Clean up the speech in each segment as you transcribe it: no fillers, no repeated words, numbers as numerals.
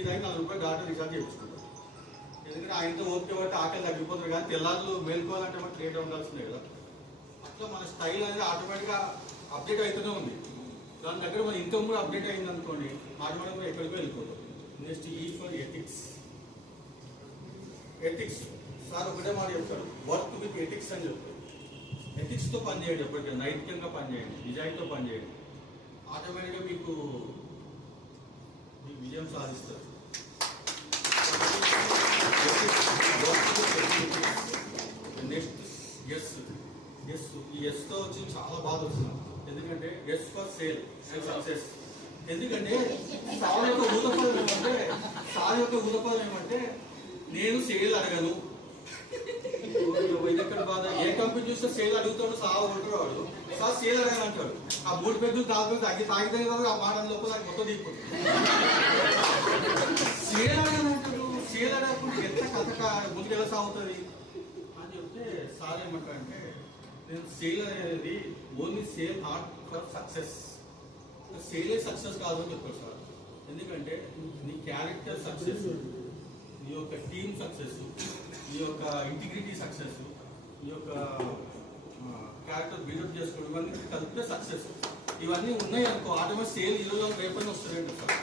Tea తాగి 4 రూపాయలు data recharge చేయించుకుంటారు. ఎందుకంటే ఆయనతో ఓకే బట్టి ఆకలి తగ్గిపోతారు, కానీ తెల్లారులు మేల్కోవాలంటే మనకి లేట్ ఉండాల్సిందే కదా. అట్లా మన స్టైల్ అనేది ఆటోమేటిక్గా అప్డేట్ అవుతూనే ఉంది. దాని దగ్గర మన ఇన్కమ్ కూడా అప్డేట్ అయింది అనుకోండి, ఆటోమేటిక్గా ఎక్కడికో వెళ్ళిపోతాం. నెక్స్ట్ ఈ ఫర్ ఎథిక్స్. ఎథిక్స్ సార్ ఒకటే మాట చెప్తారు, వర్క్ విత్ ఎథిక్స్ అని చెప్తారు. ఎథిక్స్తో పనిచేయండి, ఎప్పటికీ నైతికంగా పనిచేయండి, నిజాయితీతో పనిచేయండి. ఆటోమేటిక్గా మీకు విజయం సాధిస్తారు. Next yes. ఎస్, ఈ ఎస్తో వచ్చి చాలా బాధ వస్తుంది. ఎందుకంటే S for sale and success. ఎందుకంటే సార్ యొక్క ఊతపదం ఏమంటే నేను సేల్ అడగను. ఎక్కడ బాధ, ఏ కంపెనీ చూస్తే సేల్ అడుగుతాడు, సాగు ఉంటాడు వాడు. సార్ సేల్ అడగని అంటాడు. ఆ 3 పెద్దలు తాగితే కదా ఆ మాట లోపల మొత్తం దిగిపోతుంది. సేల్ అడగని అంటాడు. సేల్ అడగకుండా ఎంత కథ ముందుకు ఎలా సాగుతుంది అని చెప్తే సార్ ఏమంటాడంటే, నేను సేల్ అనేది only sale not for success. సేలే సక్సెస్ కాదు అని చెప్పారు సార్. ఎందుకంటే నీ క్యారెక్టర్ సక్సెస్, నీ యొక్క టీమ్ సక్సెస్, నీ యొక్క ఇంటిగ్రిటీ సక్సెస్, నీ యొక్క క్యారెక్టర్ బిల్డప్ చేసుకోవడం, ఇవన్నీ కలిపితే సక్సెస్. ఇవన్నీ ఉన్నాయి అనుకో, ఆటోమేటిక్ సేల్ ఈరోజు రేపని వస్తుంది సార్.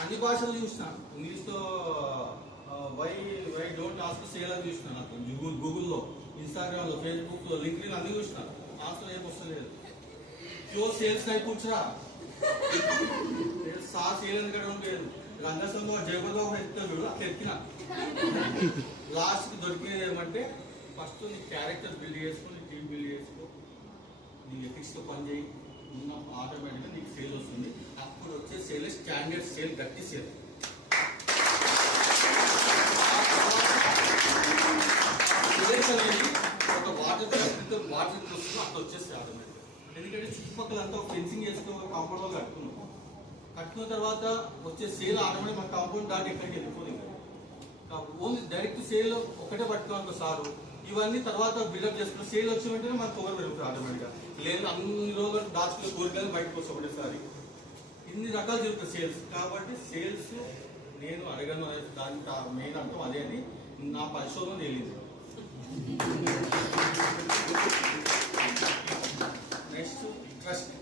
అన్ని భాషలు చూసినాను. ఇంగ్లీష్తో వై డోంట్ ఆస్క్ సేల్ అని చూసినాను. నాకు గూగుల్లో, ఇన్స్టాగ్రామ్లో, ఫేస్బుక్లో, లింక్డ్ఇన్ అన్ని చూసినాను. ఆన్సర్ ఏం వస్తలేదు. క్లోజ్ సేల్స్ టైప్ కూర్చోరా సార్ సేల్ ఎందుకంటే లేదు. రంగసంలో జయపదో ఎత్తాడు, అట్లా ఎత్తిన లాస్ట్కి దొరికినది ఏమంటే, ఫస్ట్ నీ క్యారెక్టర్ బిల్డ్ చేసుకో, నీ టీమ్ బిల్డ్ చేసుకో, నీ ఎథిక్స్తో పని చేయి. ఆటోమేటిక్గా నీకు సేల్ వస్తుంది. అప్పుడు వచ్చే సేల్ స్టాండర్డ్ సేల్, గట్టి సేల్. ఒక వాటర్ వస్తుంది, అట్లా వచ్చేస్తే ఆటోమేటిక్గా. ఎందుకంటే చుట్టుపక్కల అంతా ఫెన్సింగ్ చేసుకో, కాంపౌండ్ వాళ్ళు కట్టుకున్న తర్వాత వచ్చే సేల్ ఆటోమేటిక్ మన కాంపౌండ్ దాటి ఎక్కడికి వెళ్ళిపోతుంది. ఓన్లీ డైరెక్ట్ సేల్ ఒకటే పట్టుకోవాలి సారు. ఇవన్నీ తర్వాత బిల్డప్ చేసుకున్న సేల్ వచ్చి వెంటనే మనకు కవర్ పెరుగుతుంది ఆటోమేటిక్గా. లేదు అన్ని రోజులు దాచుకునే కోరికలు బయటకు వస్తాయి ఒకటేసారి. ఇన్ని రకాలు జరుగుతాయి సేల్స్. కాబట్టి సేల్స్ నేను అడగను అనే దానికి మెయిన్ అర్థం అదే అని నా పరిశోధన తేలింది. Next trust.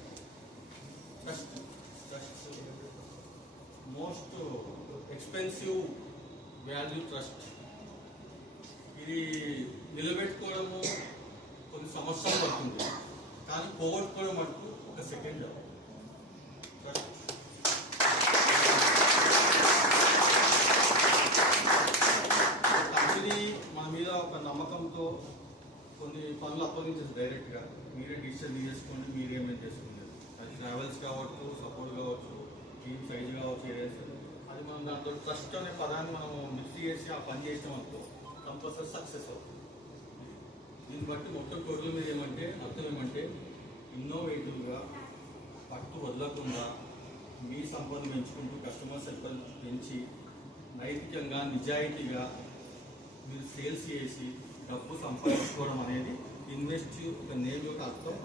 Trust most expensive value trust. ఇది నిలబెట్టుకోవడము కొన్ని సంవత్సరాలు పడుతుంది, కానీ పోగొట్టుకోవడం మటుకు ఒక సెకండ్. కంపెనీ మన మీద ఒక నమ్మకంతో కొన్ని పనులు అప్పగించేసి డైరెక్ట్గా మీరే డిసిషన్ తీసుకోండి, మీరేమేమి చేసుకునేది. అది ట్రావెల్స్ కావచ్చు, సపోర్ట్ కావచ్చు, టీమ్ సైజ్ కావచ్చు, ఏదైనా అది మనం దాంతో ట్రస్ట్ అనే పదాన్ని మనం మిక్స్ చేసి ఆ పని చేసినాం అనుకో, కంపల్సరీ సక్సెస్ అవుతుంది. దీన్ని బట్టి మొత్తం టోటల్ మీద ఏమంటే అర్థం ఏమంటే, ఇన్నోవేటివ్గా పట్టు వదలకుండా మీ సంపద పెంచుకుంటూ కస్టమర్ సర్కిల్ పెంచి నైతికంగా నిజాయితీగా మీరు సేల్స్ చేసి డబ్బు సంపాదించుకోవడం అనేది ఇన్వెస్ట్ ఒక నేమ్ యొక్క అర్థం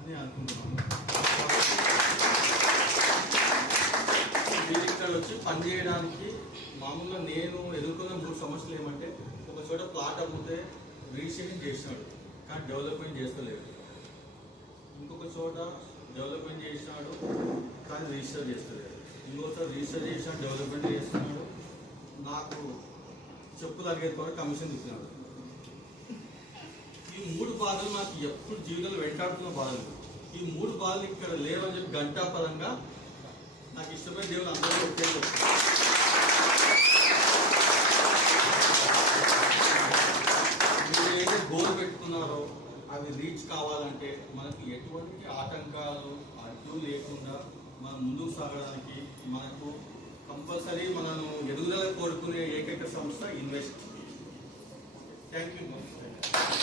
అని అనుకుంటున్నాను. మీరు ఇక్కడ వచ్చి పనిచేయడానికి మామూలుగా నేను ఎదుర్కొన్న 3 సమస్యలు ఏమంటే, ఒక చోట ప్లాట్ అమ్మితే రిజిస్ట్రేషన్ చేసినాడు కానీ డెవలప్మెంట్ చేస్తలేదు. ఇంకొక చోట డెవలప్మెంట్ చేసినాడు కానీ రిజిస్టర్ చేస్తలేదు. ఇంకోసారి రిజిస్టర్ చేసినాడు, డెవలప్మెంట్ చేస్తున్నాడు, నాకు చెప్పులు అడిగేది కూడా కమిషన్ ఇచ్చినాడు. ఈ 3 బాధలు నాకు ఎప్పుడు జీవితంలో వెంటాడుతున్న బాధలు. ఈ 3 బాధలు ఇక్కడ లేవని చెప్పి గంటాపరంగా నాకు ఇష్టమైన దేవుడు అందరూ ఒకే మీరు ఏదైతే గోల్ పెట్టుకున్నారో అవి రీచ్ కావాలంటే మనకి ఎటువంటి ఆటంకాలు అడ్డు లేకుండా మనం ముందుకు సాగడానికి మనకు కంపల్సరీ మనను ఎదుగుదల కోరుకునే ఏకైక సంస్థ ఇన్వెస్ట్. Thank you.